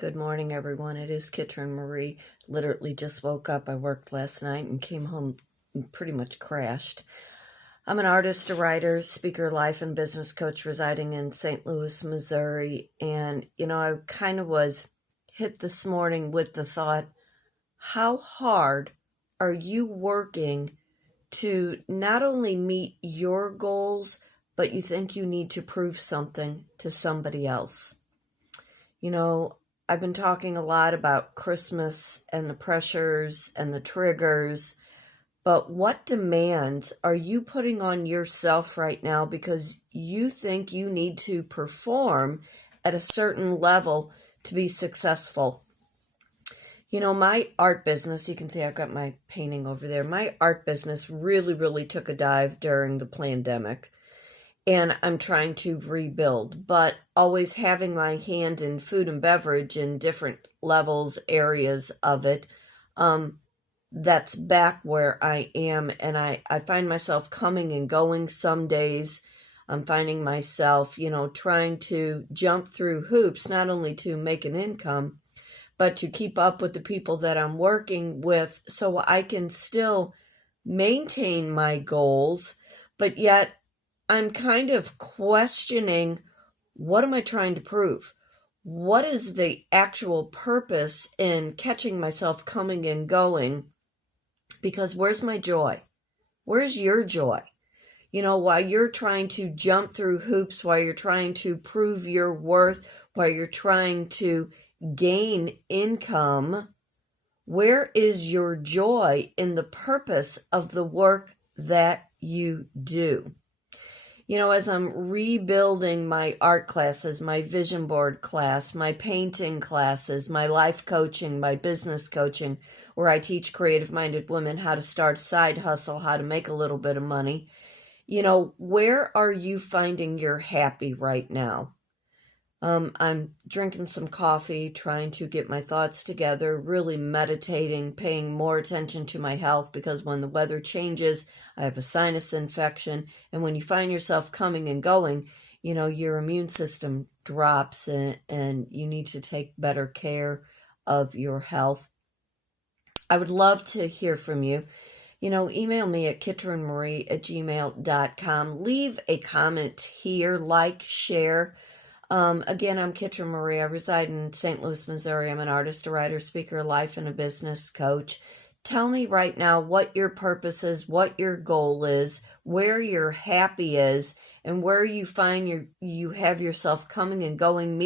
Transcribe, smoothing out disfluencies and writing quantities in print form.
Good morning, everyone. It is Kitryn Marie. Literally just woke up. I worked last night and came home and pretty much crashed. I'm an artist, a writer, speaker, life and business coach residing in St. Louis, Missouri. And, I kind of was hit this morning with the thought, how hard are you working to not only meet your goals, but you think you need to prove something to somebody else? I've been talking a lot about Christmas and the pressures and the triggers, but what demands are you putting on yourself right now because you think you need to perform at a certain level to be successful? My art business, you can see I've got my painting over there. My art business really took a dive during the pandemic. And I'm trying to rebuild, but always having my hand in food and beverage in different levels, areas of it, that's back where I am. And I find myself coming and going some days. I'm finding myself, trying to jump through hoops, not only to make an income, but to keep up with the people that I'm working with so I can still maintain my goals, but yet I'm kind of questioning, what am I trying to prove? What is the actual purpose in catching myself coming and going? Because where's my joy? Where's your joy? While you're trying to jump through hoops, while you're trying to prove your worth, while you're trying to gain income, where is your joy in the purpose of the work that you do? As I'm rebuilding my art classes, my vision board class, my painting classes, my life coaching, my business coaching, where I teach creative-minded women how to start a side hustle, how to make a little bit of money, where are you finding you're happy right now? I'm drinking some coffee, trying to get my thoughts together, really meditating, paying more attention to my health, because when the weather changes, I have a sinus infection. And when you find yourself coming and going, your immune system drops and you need to take better care of your health. I would love to hear from you. Email me at kitrynmarie@gmail.com. Leave a comment here, like, share. Again, I'm Kitryn Marie. I reside in St. Louis, Missouri. I'm an artist, a writer, speaker, a life and a business coach. Tell me right now what your purpose is, what your goal is, where your happy is, and where you find you have yourself coming and going.